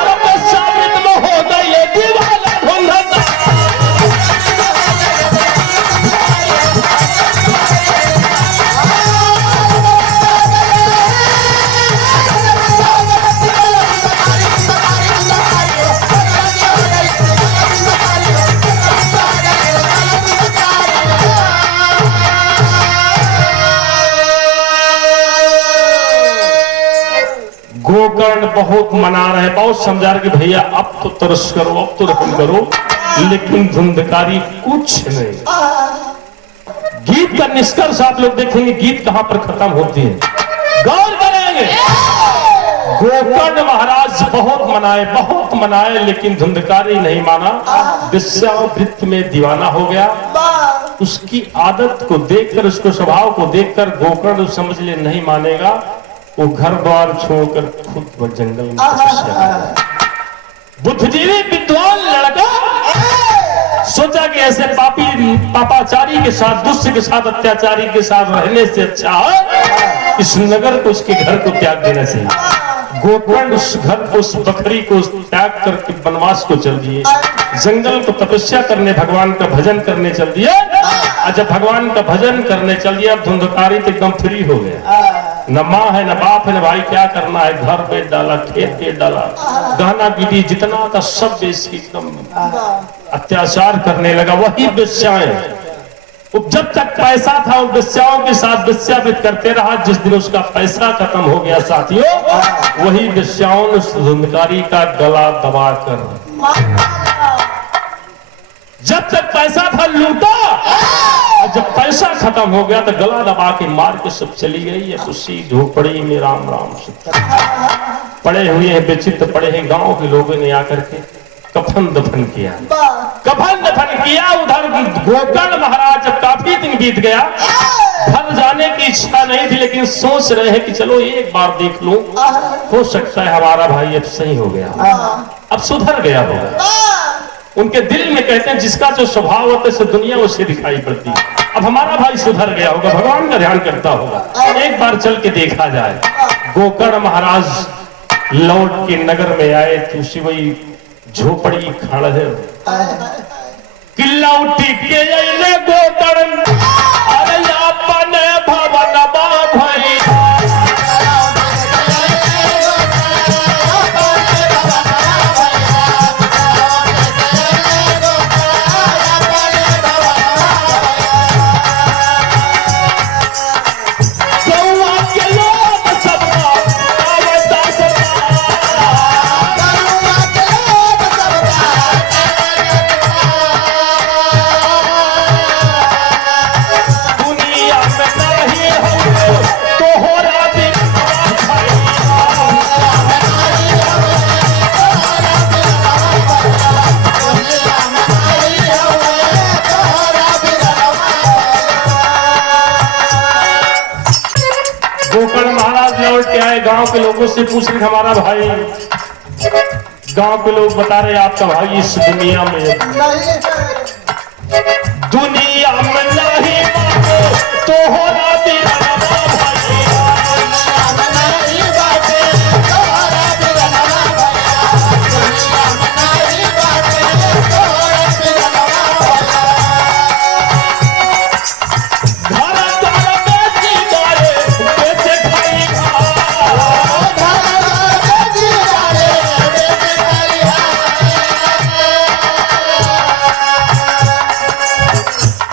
अरे साबित में हो गई दीवाना धुंधकारी। गोकर्ण बहुत मना रहे, बहुत समझा रहे कि भैया अब तो तरस करो, अब तो रहम करो। लेकिन धुंधकारी कुछ नहीं। गीत का निष्कर्ष आप लोग देखेंगे, गीत कहां पर खत्म होती है, गौर करेंगे। गोकर्ण महाराज बहुत मनाए, लेकिन धुंधकारी नहीं माना। वेश्यावृत्ति में दीवाना हो गया। उसकी आदत को देखकर, उसको स्वभाव को देखकर गोकर्ण समझ ले नहीं मानेगा। वो घर द्वार छोड़कर खुद वह जंगल में तपस्या कर। बुद्धिजीवी विद्वान लड़का सोचा कि ऐसे पापाचारी के साथ, दुष्ट के साथ, अत्याचारी के साथ रहने से अच्छा है इस नगर को, उसके घर को त्याग देना चाहिए। गोकर्ण उस घर को, उस बकरी को त्याग करके वनवास को चल दिए, जंगल को तपस्या करने, भगवान का भजन करने चल दिए। और जब भगवान का भजन करने चल दिया, अब धुंधकारी तो एकदम फ्री हो गया। न माँ है, न बाप है, न भाई, क्या करना है, घर बेच डाला, खेत बेच डाला, गहना गिटी जितना था सब बेच के एकदम अत्याचार करने लगा। वही वेश्याएं, जब तक पैसा था उन वेश्याओं के साथ वेश्यावृत्ति करते रहा। जिस दिन उसका पैसा खत्म हो गया साथियों, वही वेश्याओं ने धुंधकारी का गला दबाकर, जब तक पैसा था लूटा, और जब पैसा खत्म हो गया तो गला दबा के मार के सब चली गई। अब उसी झोपड़ी में राम राम पड़े हुए हैं, बेचित पड़े हैं। गांव के लोगों ने आकर के कफन दफन किया, कफन दफन किया। उधर गोकर्ण महाराज जब काफी दिन बीत गया, घर जाने की इच्छा नहीं थी, लेकिन सोच रहे हैं कि चलो एक बार देख लूं, हो सकता है हमारा भाई अब सही हो गया, अब सुधर गया होगा। उनके दिल में कहते हैं जिसका जो स्वभाव होता है दुनिया उसे दिखाई पड़ती है। अब हमारा भाई सुधर गया होगा, भगवान का ध्यान करता होगा, एक बार चल के देखा जाए। गोकर्ण महाराज लौट के नगर में आए तो उसी वही झोपड़ी खड़ा है, किला उठी के गोकर्ण, अरे अपने भवन भाई गांव के लोगों से पूछ रहे हमारा भाई, गांव के लोग बता रहे आपका भाई इस दुनिया में नहीं है। दुनिया में नहीं बाटे तो होना दीवाना भैया। नहीं बाटे तोहरा बिरनवा भैया, दुनिया में नहीं बाटे तोहरा बिरनवा भैया। घर द्वार बेची डाले बेचे खाई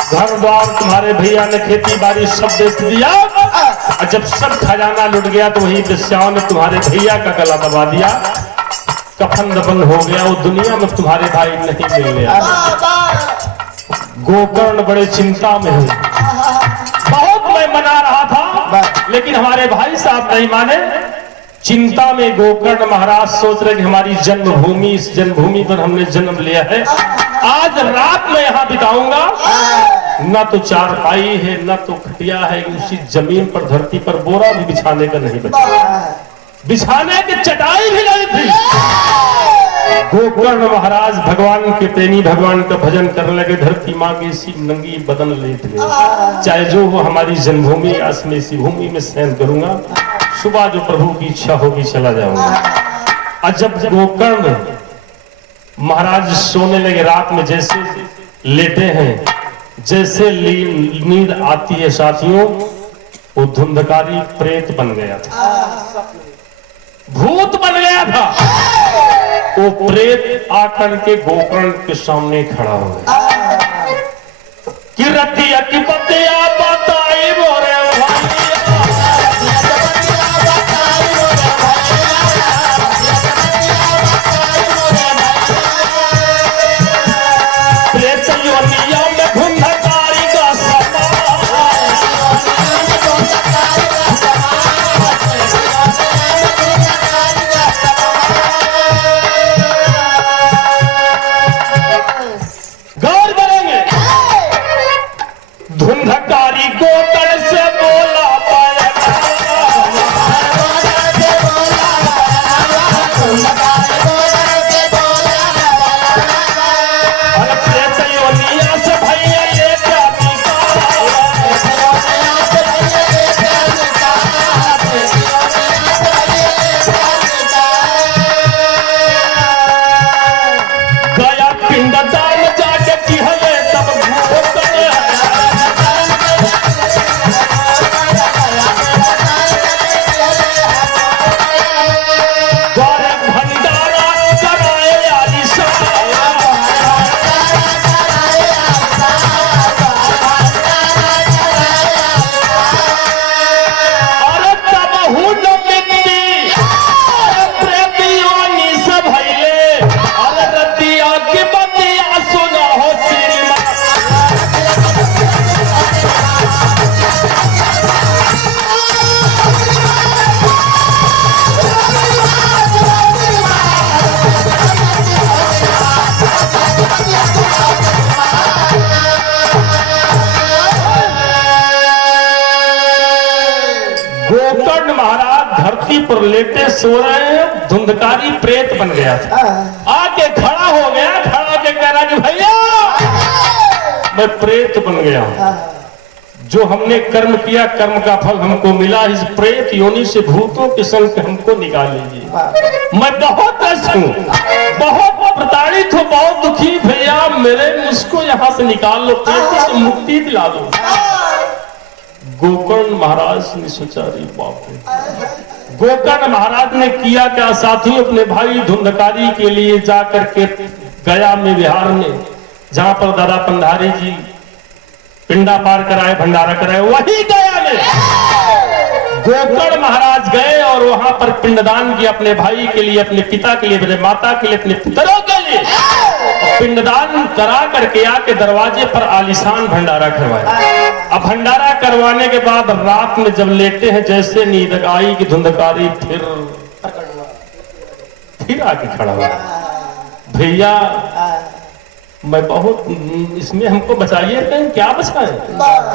घर द्वार तुम्हारे भैया ने खेती बाड़ी सब बेच दिया, और जब सब खजाना लुट गया तो वही वेश्याओं ने तुम्हारे भैया का गला दबा दिया, कफन दफन हो गया, वो दुनिया में तुम्हारे भाई नहीं मिल गया। गोकर्ण बड़े चिंता में है, बहुत मैं मना रहा था लेकिन हमारे भाई साहब नहीं माने। चिंता में गोकर्ण महाराज सोच रहे कि हमारी जन्मभूमि, इस जन्मभूमि पर हमने जन्म लिया है, आज रात में यहाँ बिताऊंगा। न तो चारपाई है न तो खटिया है, उसी जमीन पर धरती पर बोरा भी बिछाने का नहीं बचा, बिछाने की चटाई भी नहीं थी। गोकर्ण महाराज भगवान के प्रेमी, भगवान का भजन करने लगे, धरती माँ की इसी नंगी बदन लेट गए, चाहे जो हो हमारी जन्मभूमि, आज मैं इसी भूमि में शयन करूंगा, सुबह जो प्रभु की इच्छा होगी चला जाऊंगा। और जब गोकर्ण महाराज सोने लगे, रात में जैसे लेटे हैं, जैसे नींद आती है साथियों, वो धुंधकारी प्रेत बन गया था, भूत बन गया था। वो प्रेत आकर के गोकर्ण के सामने खड़ा हो गया कि रतिया की बतिया बताई मोरे धुंधकारी गोकर्ण से बोला पाया, अरे प्रेत योनिया से भैया ले जाती गया पिंडदान जाके किहले तब गोकर्ण महाराज धरती पर लेटे सो रहे हैं, धुंधकारी प्रेत बन गया था, आके खड़ा हो गया, खड़ा के कह रहा कि भैया मैं प्रेत बन गया हूं, जो हमने कर्म किया कर्म का फल हमको मिला, इस प्रेत योनि से भूतों के संग हमको निकाल लीजिए। मैं बहुत कष्ट हूँ, बहुत प्रताड़ित हूँ, बहुत दुखी, भैया मेरे मुझको यहाँ से निकाल लो, प्रेत से मुक्ति दिला दो। गोकर्ण महाराज ने सोचा रे बाप रे, गोकर्ण महाराज ने किया क्या साथियों, अपने भाई धुंधकारी के लिए जाकर के गया में बिहार में, जहां पर दादा पंडारी जी पिंडा पार कराए, भंडारा कराए, वही गया में गोकर्ण महाराज गए और वहां पर पिंडदान किया, अपने भाई के लिए, अपने पिता के लिए, अपने माता के लिए, अपने पितरों के लिए पिंडदान करा करके आके दरवाजे पर आलीशान भंडारा करवाया। अब भंडारा करवाने के बाद रात में जब लेटे हैं, जैसे नींद आई कि धुंधकारी फिर आके खड़ा हुआ, भैया मैं बहुत इसमें हमको बचाइए कहीं, क्या बचाए?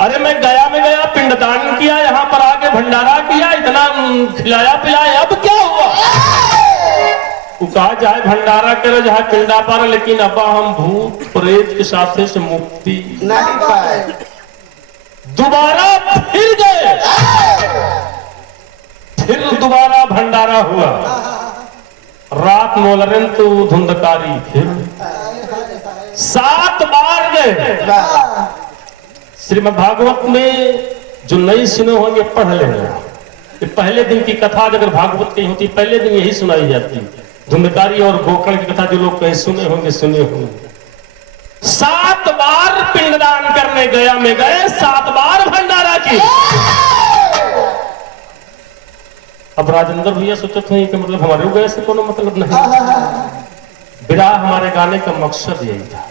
अरे मैं गया में गया, पिंडदान किया, यहाँ पर आके भंडारा किया, इतना खिलाया पिलाया, अब क्या हुआ? वो कहा जाए भंडारा करे जहाँ पिंडा पर, लेकिन अब्बा हम भूत प्रेत के साथ से मुक्ति नहीं पाए। दोबारा फिर गए, फिर दोबारा भंडारा हुआ, रात मोलरें तो धुंधकारी, फिर 7 बार गए। श्रीमद् भागवत में जो नहीं सुने होंगे पढ़ लेना। पहले दिन की कथा अगर भागवत की होती, पहले दिन यही सुनाई जाती, धुंधकारी और गोकर्ण की कथा जो लोग कहीं सुने होंगे, सुने होंगे। 7 बार पिंडदान करने गया में गए, 7 बार भंडारा की। अब राजेंद्र भैया सोचते हैं कि मतलब हमारे गए से कोनो मतलब नहीं। विराह हमारे गाने का मकसद यही था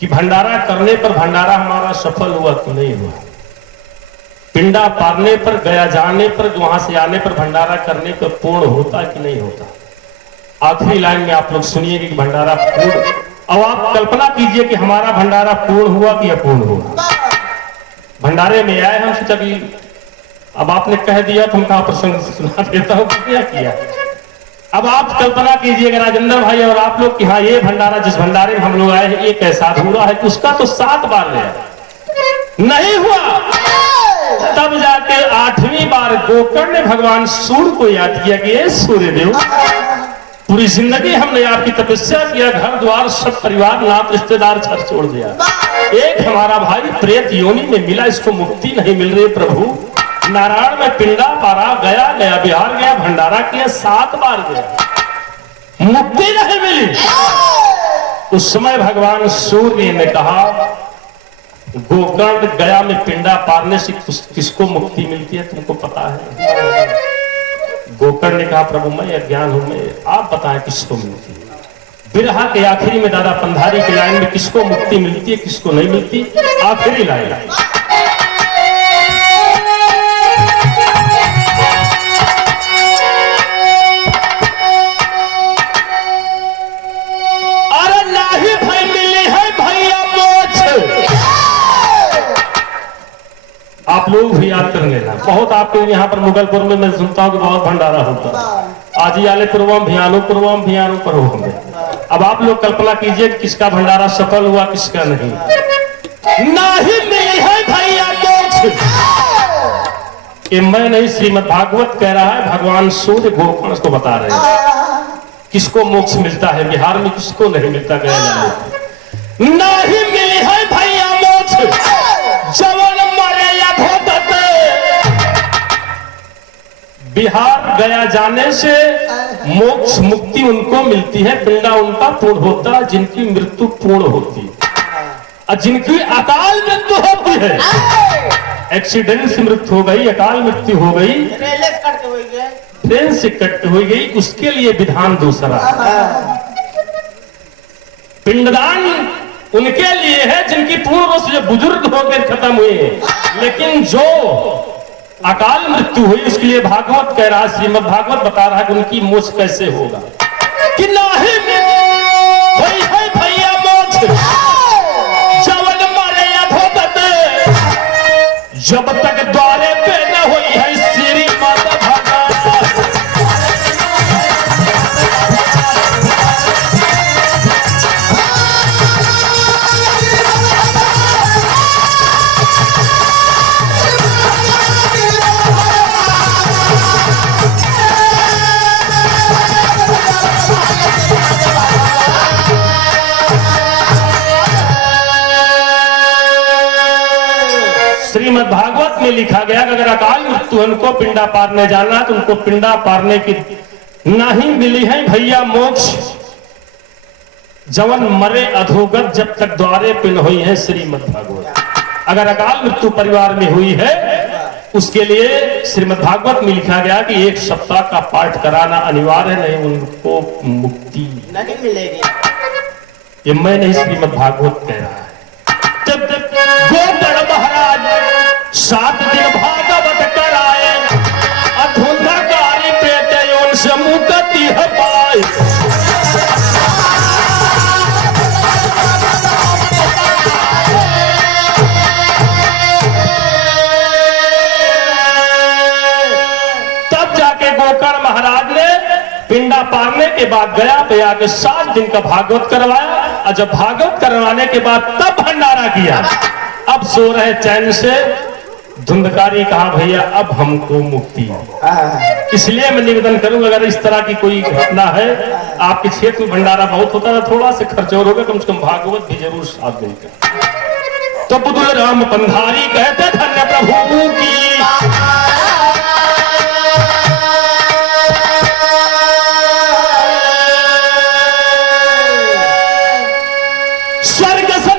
कि भंडारा करने पर भंडारा हमारा सफल हुआ कि नहीं हुआ, पिंडा पारने पर, गया जाने पर, वहां से आने पर भंडारा करने पर पूर्ण होता कि नहीं होता। आखिरी लाइन में आप लोग सुनिए कि भंडारा पूर्ण। अब आप कल्पना कीजिए कि हमारा भंडारा पूर्ण हुआ कि अपूर्ण हुआ। भंडारे में आए हम, सोचा कि अब आपने कह दिया तो हम कहा प्रसंग सुना देता हूं, क्या किया। अब आप कल्पना कीजिए कि राजेंद्र भाई और आप लोग कि हाँ ये भंडारा, जिस भंडारे में हम लोग आए हैं, ये कैसा अधूरा है कि उसका तो 7 बार गया नहीं हुआ। तब जाके 8वीं बार गोकर्ण ने भगवान सूर्य को याद किया कि ये सूर्यदेव, पूरी जिंदगी हमने आपकी तपस्या किया, घर द्वार सब परिवार नात रिश्तेदार छत छोड़ दिया, एक हमारा भाई प्रेत योनि में मिला, इसको मुक्ति नहीं मिल रही प्रभु। नारायण में पिंडा पारा, गया गया बिहार गया, भंडारा किया, 7 बार गया, मुक्ति नहीं मिली। उस समय भगवान सूर्य ने कहा, गोकर्ण गया में पिंडा पारने से किसको मुक्ति मिलती है तुमको पता है? गोकर्ण ने कहा, प्रभु मैं अज्ञान हूं, मैं आप बताएं किसको मिलती है। बिरहा के आखिरी में दादा पंधारी की लाइन में किसको मुक्ति मिलती है किसको नहीं मिलती, आखिरी लाइन। आप लोग भी याद कर लेना, बहुत आपके यहाँ पर मुगलपुर में मैं सुनता हूँ कि बहुत भंडारा होता है, आजी आले पूर्वम भियानो पर होंगे। अब आप लोग कल्पना कीजिए किसका भंडारा सफल हुआ किसका नहीं। नहीं मिली है भैया मोक्ष, ये मैं नहीं, श्रीमद् भागवत कह रहा है, भगवान सूर्य गोकर्ण को बता रहे हैं किसको मोक्ष मिलता है, बिहार में किसको नहीं मिलता, गया जाने नहीं मिली है भैया मोक्ष। जवन बिहार गया जाने से मोक्ष मुक्ति उनको मिलती है, पिंडा उनका पूर्ण होता है जिनकी मृत्यु पूर्ण होती है, और जिनकी अकाल मृत्यु होती है, एक्सीडेंट से मृत्यु हो गई, अकाल मृत्यु हो गई, ट्रेन से कट हो गई, उसके लिए विधान दूसरा। पिंडदान उनके लिए है जिनकी पूर्व से बुजुर्ग होकर खत्म हुए हैं, लेकिन जो अकाल मृत्यु हुई उसके लिए भागवत कह रहा है, श्रीमद् भागवत बता रहा है कि उनकी मोक्ष कैसे होगा कि नहीं वही है भैया मोक्ष। जवन मरे या भोगते, जब तक द्वारे पे न हुई है श्री माता भगवान। श्रीमद् भागवत में लिखा गया कि अगर अकाल मृत्यु उनको पिंडा पारने जाना तो उनको पिंडा पारने की नहीं मिली है भैया मोक्ष। जवन मरे अधोगत जब तक द्वारे पे न हुई है श्रीमद् भागवत। अगर अकाल मृत्यु परिवार में हुई है उसके लिए श्रीमद् भागवत में लिखा गया कि 1 सप्ताह का पाठ कराना अनिवार्य, नहीं उनको मुक्ति नहीं मिलेगी। ये मैं नहीं, श्रीमद् भागवत कह रहा है। जब गोकर्ण महाराज 7 दिन भागवत कराए, अधुंधकारी प्रेत से मुक्ति पाए। पिंडा पारने के बाद गया भैया के 7 दिन का भागवत करवाया, और जब भागवत करवाने के बाद तब भंडारा किया। अब सो रहे चैन से। धुंधकारी कहा भैया अब हमको मुक्ति। इसलिए मैं निवेदन करूंगा अगर इस तरह की कोई घटना है, आपके क्षेत्र में भंडारा बहुत होता है, थोड़ा से खर्च और होगा, कम से कम भागवत भी जरूर साथ देंगे। तो बुद्धू राम पंधारी कहते धन्य प्रभु की। स्वर्ग से